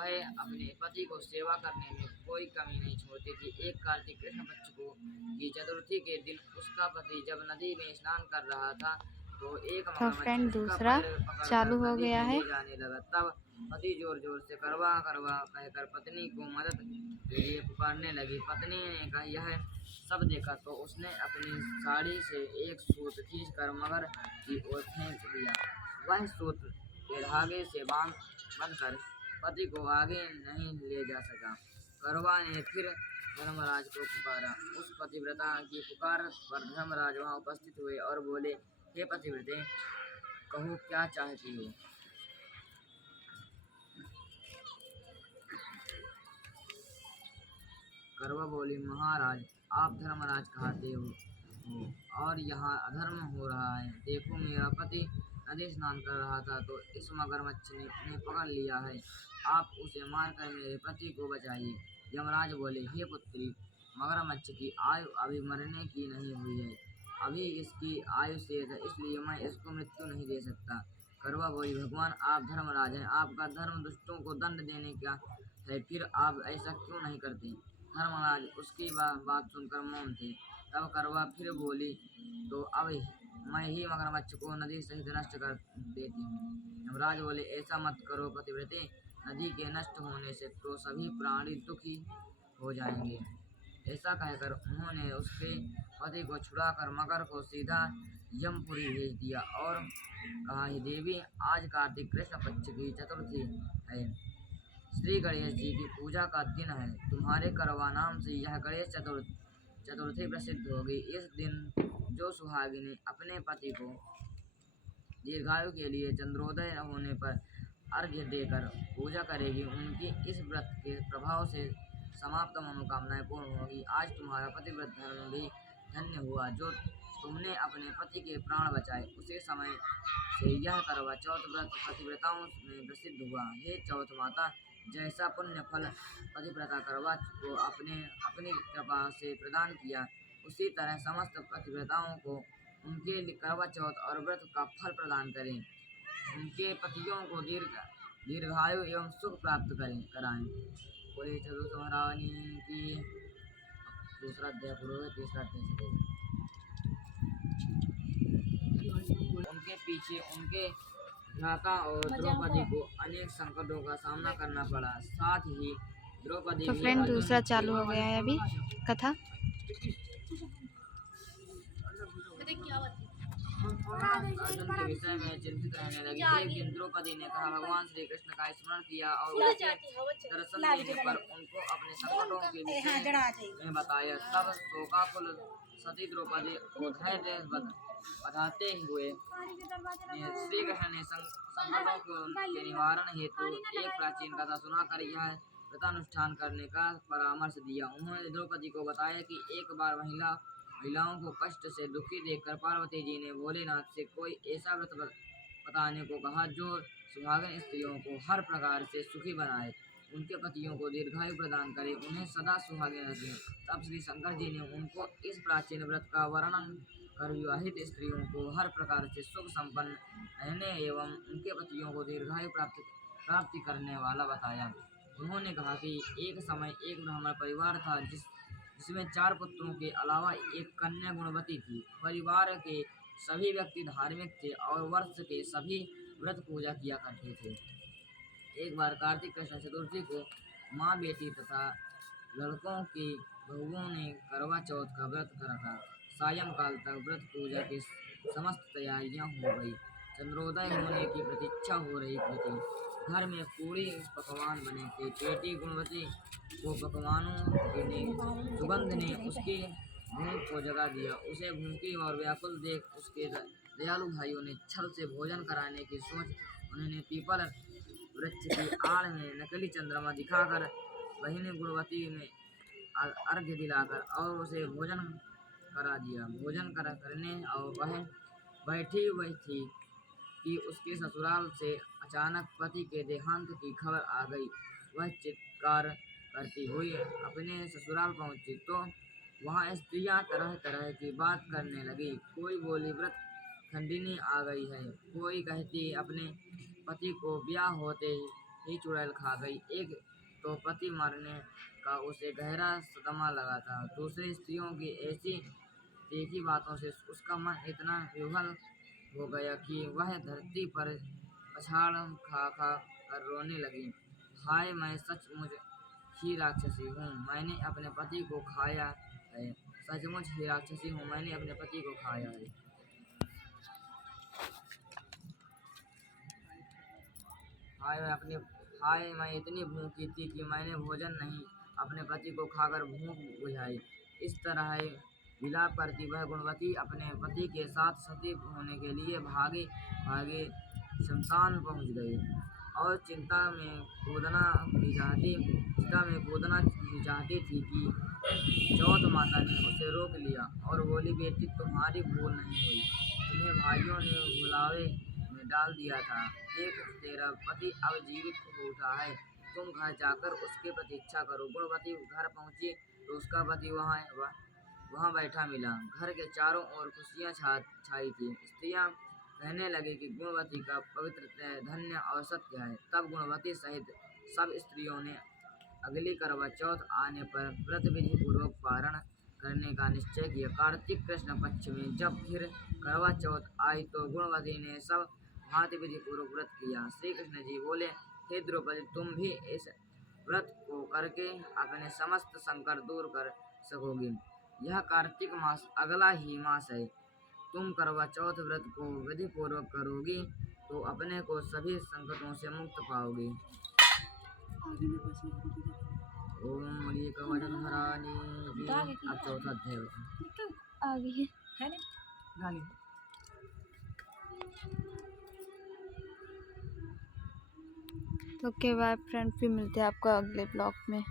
वह अपने पति को सेवा करने में कोई कमी नहीं छोड़ती थी। एक कार्तिक कृष्ण पक्ष को की चतुर्थी के दिन उसका पति जब नदी में स्नान कर रहा था तो एक तो मगरमच्छ फ्रेंड उसका दूसरा पैर पकड़कर चालू हो नदी गया में है। ले जाने लगा। तब पति जोर जोर से करवा करवा कहकर पत्नी को मदद के लिए पुकारने लगी। पत्नी ने कहा यह सब देखा तो उसने अपनी साड़ी से एक सूत खींचकर मगर की ओर फेंक दिया। वह सूत के धागे से बांधकर पति को आगे नहीं ले जा सका। करवा ने फिर धर्मराज को पुकारा। उस पतिव्रता की पुकार पर धर्मराज वहां उपस्थित हुए और बोले, हे पतिव्रते, कहो क्या चाहती हो। करवा बोली, महाराज आप धर्मराज कहते हो और यहाँ अधर्म हो रहा है। देखो मेरा पति नदी स्नान कर रहा था तो इस मगरमच्छ ने पकड़ लिया है। आप उसे मारकर मेरे पति को बचाइए। यमराज बोले, हे पुत्री, मगरमच्छ की आयु अभी मरने की नहीं हुई है, अभी इसकी आयु शेष है, इसलिए मैं इसको मृत्यु नहीं दे सकता। करवा बोली, भगवान आप धर्मराज हैं, आपका धर्म दुष्टों को दंड देने का है, फिर आप ऐसा क्यों नहीं करते। धर्मराज उसकी बात सुनकर मौन थे। तब करवा फिर बोली, तो अब मैं ही मगरमच्छ को नदी सहित नष्ट कर देती हूँ। यमराज बोले, ऐसा मत करो पतिव्रते, नदी के नष्ट होने से तो सभी प्राणी दुखी हो जाएंगे। ऐसा कहकर उन्होंने उसके पति को छुड़ाकर मगर को सीधा यमपुरी भेज दिया और कहा, हे देवी, आज कार्तिक कृष्ण पक्ष की चतुर्थी है, श्री गणेश जी की पूजा का दिन है। तुम्हारे करवा नाम से यह गणेश चतुर्थी प्रसिद्ध होगी। इस दिन जो सुहागिनी अपने पति को दीर्घायु के लिए चंद्रोदय होने पर अर्घ्य देकर पूजा करेगी, उनकी इस व्रत के प्रभाव से समाप्त मनोकामनाएं पूर्ण होगी। आज तुम्हारा पतिव्रत धर्म भी धन्य हुआ जो तुमने अपने पति के प्राण बचाए। उसी समय से यह करवा चौथ व्रत पतिव्रताओं में प्रसिद्ध हुआ। हे चौथ माता, जैसा पुण्य फल पतिव्रता करवा को अपनी कृपा से प्रदान किया, उसी तरह समस्त पतिव्रताओं को उनके करवा चौथ और व्रत का फल प्रदान करें। उनके पतियों को दीर्घायु एवं सुख प्राप्त कराएं। बोले चतुर्थ महारानी की। दूसरा अध्याय पूरा हुआ, तीसरा अध्याय चलेगा। उनके पीछे उनके भ्राता और द्रौपदी को अनेक संकटों का सामना करना पड़ा। साथ ही द्रौपदी तो भी फ्रेंड दूसरा चालू हो गया है अभी कथा। अर्जुन के विषय में चिंतित रहने लगी। एक दिन द्रौपदी ने कहा, भगवान श्री कृष्ण का स्मरण किया और उनके दर्शन देने पर उनको अपने संकटों के विषय में बताया। तब शोकाकुल सती द्रौपदी को धैर्य बताते हुए श्री कृष्ण ने संकटों के निवारण हेतु एक प्राचीन कथा सुनाकर यह व्रतानुष्ठान करने का परामर्श दिया। उन्होंने द्रौपदी को बताया कि एक बार महिलाओं को कष्ट से दुखी देखकर पार्वती जी ने भोलेनाथ से कोई ऐसा व्रत बताने को कहा जो सुहागिन स्त्रियों को हर प्रकार से सुखी बनाए, उनके पतियों को दीर्घायु प्रदान करे, उन्हें सदा सुहागिन रखे। तब श्री शंकर जी ने उनको इस प्राचीन व्रत का वर्णन कर विवाहित स्त्रियों को हर प्रकार से सुख संपन्न रहने एवं उनके पतियों को दीर्घायु प्राप्ति करने वाला बताया। उन्होंने कहा कि एक समय एक ब्राह्मण परिवार था जिसमें 4 पुत्रों के अलावा एक कन्या गुणवती थी। परिवार के सभी व्यक्ति धार्मिक थे और वर्ष के सभी व्रत पूजा किया करते थे। एक बार कार्तिक कृष्ण चतुर्थी को माँ, बेटी तथा लड़कों की बहुओं ने करवा चौथ का व्रत रखा। सायंकाल तक व्रत पूजा की समस्त तैयारियां हो गई। चंद्रोदय होने की प्रतीक्षा हो रही थी। घर में पूरी पकवान बने थे। बेटी गुणवती को पकवानों की सुगंध ने उसकी भूख को जगा दिया। उसे भूखी और व्याकुल देख उसके दयालु भाइयों ने छल से भोजन कराने की सोच उन्होंने पीपल वृक्ष की आड़ में नकली चंद्रमा दिखाकर बहिनी गुणवती में अर्घ्य दिलाकर और उसे भोजन करा दिया। भोजन करने और वह बैठी हुई थी कि उसके ससुराल से अचानक पति के देहांत की खबर आ गई। वह चित्कार करती हुई अपने ससुराल पहुंची तो वहां स्त्रियां तरह तरह की बात करने लगी। कोई बोली व्रत खंडिनी आ गई है, कोई कहती अपने पति को ब्याह होते ही चुड़ैल खा गई। एक तो पति मरने का उसे गहरा सदमा लगा था, दूसरी स्त्रियों की ऐसी तीखी बातों से उसका मन इतना विह्वल हो गया कि वह धरती पर पछाड़ खा खा कर रोने लगी। हाय, मैं सचमुच ही राक्षसी हूँ, मैंने अपने पति को खाया है। सचमुच ही राक्षसी हूँ, मैंने अपने पति को खाया है। हाय, मैं इतनी भूखी थी कि मैंने भोजन नहीं अपने पति को खाकर भूख बुझाई। इस तरह विलाप करती वह गुणवती अपने पति के साथ सती होने के लिए भागे भागे शमशान पहुंच गई और चिता में कूदना ही चाहती थी कि चौथ माता ने उसे रोक लिया और बोली, बेटी, तुम्हारी भूल नहीं हुई, तुम्हें भाइयों ने बुलावे में डाल दिया था। देख, तेरा पति अब जीवित हो उठा है, तुम घर जाकर उसकी प्रतीक्षा करो। गुणवती घर पहुंची तो उसका पति वहाँ बैठा मिला। घर के चारों ओर खुशियाँ छाई थी। स्त्रियाँ कहने लगी कि गुणवती का पवित्र धन्य और सत्य है। तब गुणवती सहित सब स्त्रियों ने अगली करवा चौथ आने पर व्रत विधि पूर्वक पारण करने का निश्चय किया। कार्तिक कृष्ण पक्ष में जब फिर करवा चौथ आई तो गुणवती ने सब भांति विधि पूर्वक व्रत किया। श्री कृष्ण जी बोले, हे द्रौपदी, तुम भी इस व्रत को करके अपने समस्त संकट दूर कर सकोगी। यह कार्तिक मास अगला ही मास है। तुम करवा चौथ व्रत को विधि पूर्वक करोगी तो अपने को सभी संकटों से मुक्त पाओगी। ओम हरि कवच हरानी जी। अब चौथा अध्याय आगे है। ओके बाय फ्रेंड, फिर मिलते हैं आपका अगले ब्लॉग में।